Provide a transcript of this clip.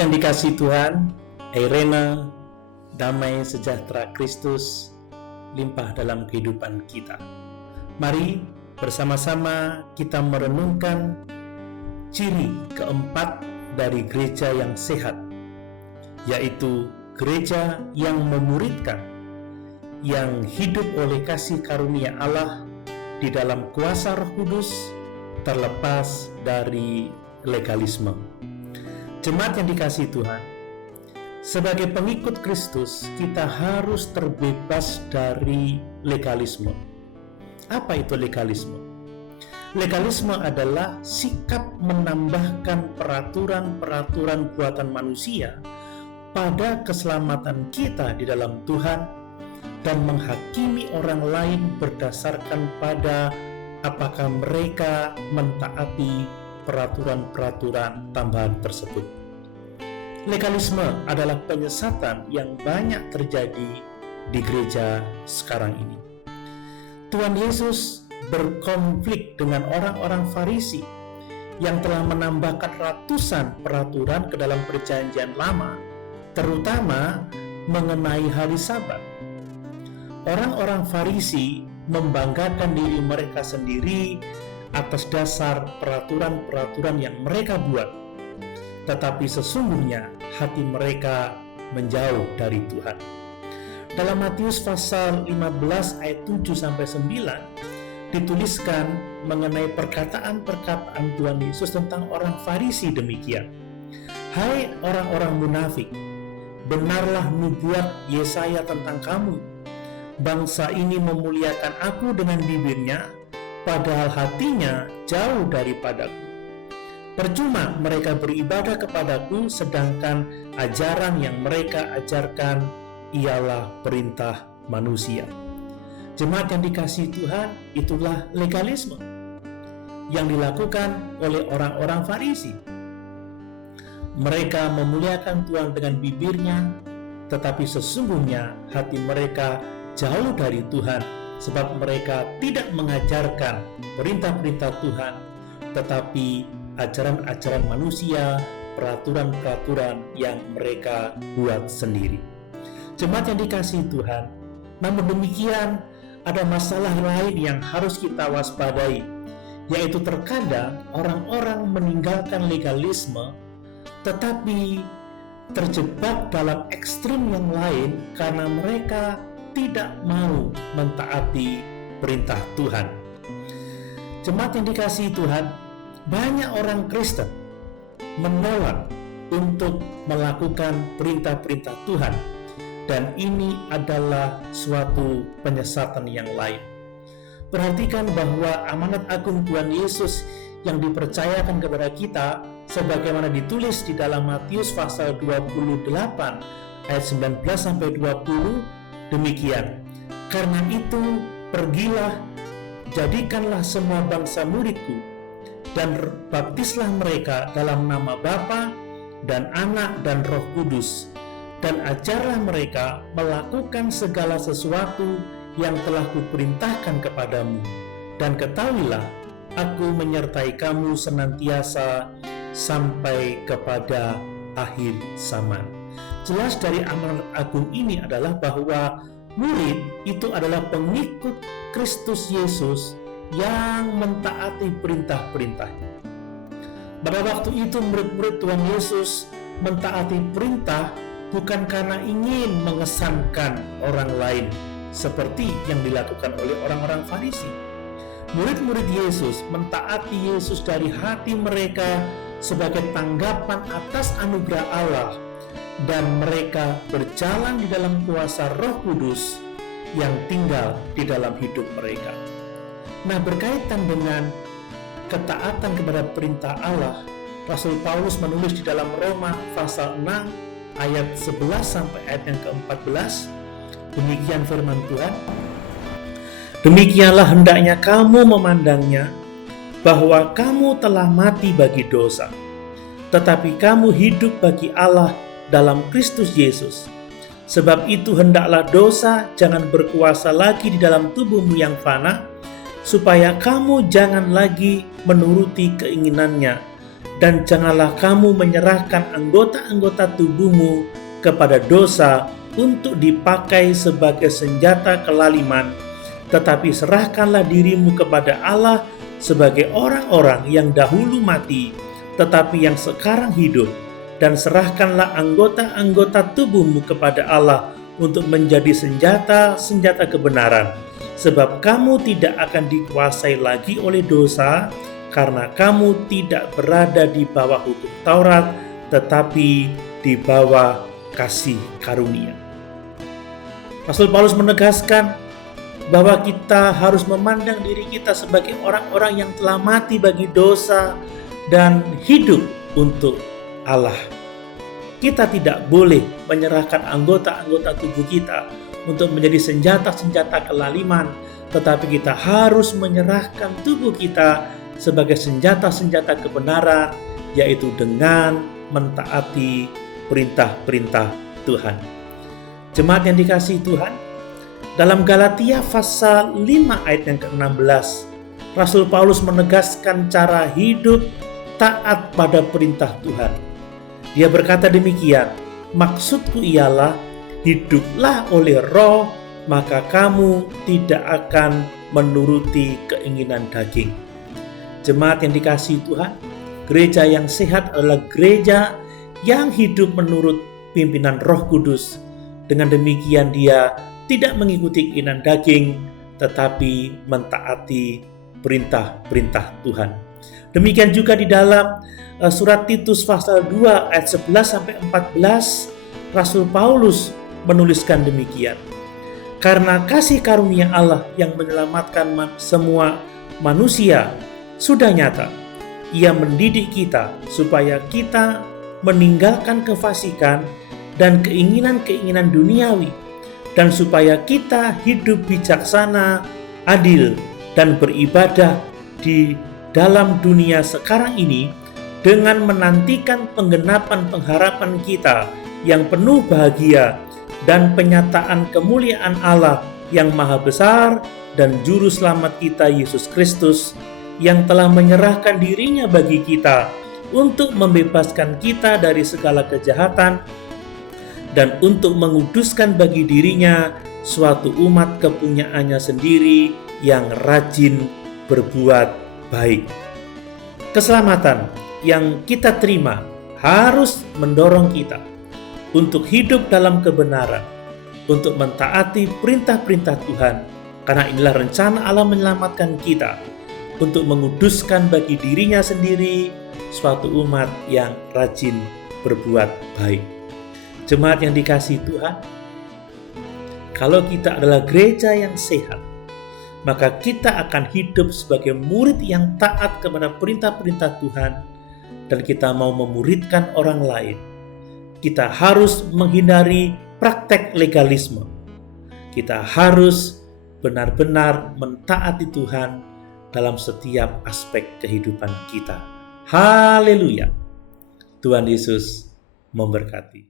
Jemaat yang dikasihi Tuhan, Eirena, damai sejahtera Kristus limpah dalam kehidupan kita. Mari bersama-sama kita merenungkan ciri keempat dari gereja yang sehat, yaitu gereja yang memuridkan, yang hidup oleh kasih karunia Allah di dalam kuasa Roh Kudus, terlepas dari legalisme. Jemaat yang dikasihi Tuhan, sebagai pengikut Kristus, kita harus terbebas dari legalisme. Apa itu legalisme? Legalisme adalah sikap menambahkan peraturan-peraturan buatan manusia pada keselamatan kita di dalam Tuhan dan menghakimi orang lain berdasarkan pada apakah mereka mentaati peraturan-peraturan tambahan tersebut. Legalisme adalah penyesatan yang banyak terjadi di gereja sekarang ini. Tuhan Yesus berkonflik dengan orang-orang Farisi yang telah menambahkan ratusan peraturan ke dalam Perjanjian Lama, terutama mengenai hari Sabat. Orang-orang Farisi membanggakan diri mereka sendiri atas dasar peraturan-peraturan yang mereka buat, tetapi sesungguhnya hati mereka menjauh dari Tuhan. Dalam Matius pasal 15 ayat 7-9 dituliskan mengenai perkataan-perkataan Tuhan Yesus tentang orang Farisi demikian. Hai orang-orang munafik, benarlah nubuat Yesaya tentang kamu. Bangsa ini memuliakan aku dengan bibirnya, padahal hatinya jauh daripadaku. Percuma mereka beribadah kepadaku, sedangkan ajaran yang mereka ajarkan ialah perintah manusia. Jemaat yang dikasihi Tuhan, itulah legalisme yang dilakukan oleh orang-orang Farisi. Mereka memuliakan Tuhan dengan bibirnya, tetapi sesungguhnya hati mereka jauh dari Tuhan, sebab mereka tidak mengajarkan perintah-perintah Tuhan, tetapi ajaran-ajaran manusia, peraturan-peraturan yang mereka buat sendiri. Jemaat yang dikasihi Tuhan, namun demikian ada masalah lain yang harus kita waspadai, yaitu terkadang orang-orang meninggalkan legalisme tetapi terjebak dalam ekstrim yang lain karena mereka tidak mau mentaati perintah Tuhan. Jemaat yang dikasihi Tuhan, banyak orang Kristen menolak untuk melakukan perintah-perintah Tuhan, dan ini adalah suatu penyesatan yang lain. Perhatikan bahwa amanat agung Tuhan Yesus yang dipercayakan kepada kita sebagaimana ditulis di dalam Matius pasal 28 ayat 19-20 demikian. Karena itu, pergilah, jadikanlah semua bangsa muridku, dan baptislah mereka dalam nama Bapa dan Anak dan Roh Kudus, dan ajarlah mereka melakukan segala sesuatu yang telah kuperintahkan kepadamu. Dan ketahuilah, aku menyertai kamu senantiasa sampai kepada akhir zaman. Jelas dari amanat agung ini adalah bahwa murid itu adalah pengikut Kristus Yesus yang mentaati perintah-perintahnya. Pada waktu itu murid-murid Tuhan Yesus mentaati perintah bukan karena ingin mengesankan orang lain seperti yang dilakukan oleh orang-orang Farisi. Murid-murid Yesus mentaati Yesus dari hati mereka sebagai tanggapan atas anugerah Allah, dan mereka berjalan di dalam kuasa Roh Kudus yang tinggal di dalam hidup mereka. Nah, berkaitan dengan ketaatan kepada perintah Allah, Rasul Paulus menulis di dalam Roma pasal 6 ayat 11 sampai ayat yang ke-14, demikian firman Tuhan. Demikianlah hendaknya kamu memandangnya, bahwa kamu telah mati bagi dosa, tetapi kamu hidup bagi Allah dalam Kristus Yesus. Sebab itu hendaklah dosa jangan berkuasa lagi di dalam tubuhmu yang fana, supaya kamu jangan lagi menuruti keinginannya. dan janganlah kamu menyerahkan anggota-anggota tubuhmu kepada dosa untuk dipakai sebagai senjata kelaliman, tetapi serahkanlah dirimu kepada Allah sebagai orang-orang yang dahulu mati, tetapi yang sekarang hidup, dan serahkanlah anggota-anggota tubuhmu kepada Allah untuk menjadi senjata-senjata kebenaran, sebab kamu tidak akan dikuasai lagi oleh dosa, karena kamu tidak berada di bawah hukum Taurat, tetapi di bawah kasih karunia. Rasul Paulus menegaskan bahwa kita harus memandang diri kita sebagai orang-orang yang telah mati bagi dosa dan hidup untuk Allah. Kita tidak boleh menyerahkan anggota-anggota tubuh kita untuk menjadi senjata-senjata kelaliman, tetapi kita harus menyerahkan tubuh kita sebagai senjata-senjata kebenaran, yaitu dengan mentaati perintah-perintah Tuhan. Jemaat yang dikasihi Tuhan, dalam Galatia pasal 5 ayat yang ke-16, Rasul Paulus menegaskan cara hidup taat pada perintah Tuhan. Dia berkata demikian, maksudku ialah hiduplah oleh roh, maka kamu tidak akan menuruti keinginan daging. Jemaat yang dikasihi Tuhan, gereja yang sehat adalah gereja yang hidup menurut pimpinan Roh Kudus. Dengan demikian dia tidak mengikuti keinginan daging, tetapi mentaati perintah-perintah Tuhan. Demikian juga di dalam surat Titus pasal 2 ayat 11-14, Rasul Paulus menuliskan demikian. Karena kasih karunia Allah yang menyelamatkan semua manusia sudah nyata. Ia mendidik kita supaya kita meninggalkan kefasikan dan keinginan-keinginan duniawi, dan supaya kita hidup bijaksana, adil, dan beribadah di dalam dunia sekarang ini dengan menantikan penggenapan pengharapan kita yang penuh bahagia dan penyataan kemuliaan Allah yang maha besar dan juru selamat kita Yesus Kristus yang telah menyerahkan dirinya bagi kita untuk membebaskan kita dari segala kejahatan dan untuk menguduskan bagi dirinya suatu umat kepunyaannya sendiri yang rajin berbuat baik. Keselamatan yang kita terima harus mendorong kita untuk hidup dalam kebenaran, untuk mentaati perintah-perintah Tuhan, karena inilah rencana Allah menyelamatkan kita untuk menguduskan bagi dirinya sendiri suatu umat yang rajin berbuat baik. Jemaat yang dikasihi Tuhan, kalau kita adalah gereja yang sehat, maka kita akan hidup sebagai murid yang taat kepada perintah-perintah Tuhan, dan kita mau memuridkan orang lain. Kita harus menghindari praktek legalisme. Kita harus benar-benar mentaati Tuhan dalam setiap aspek kehidupan kita. Haleluya! Tuhan Yesus memberkati.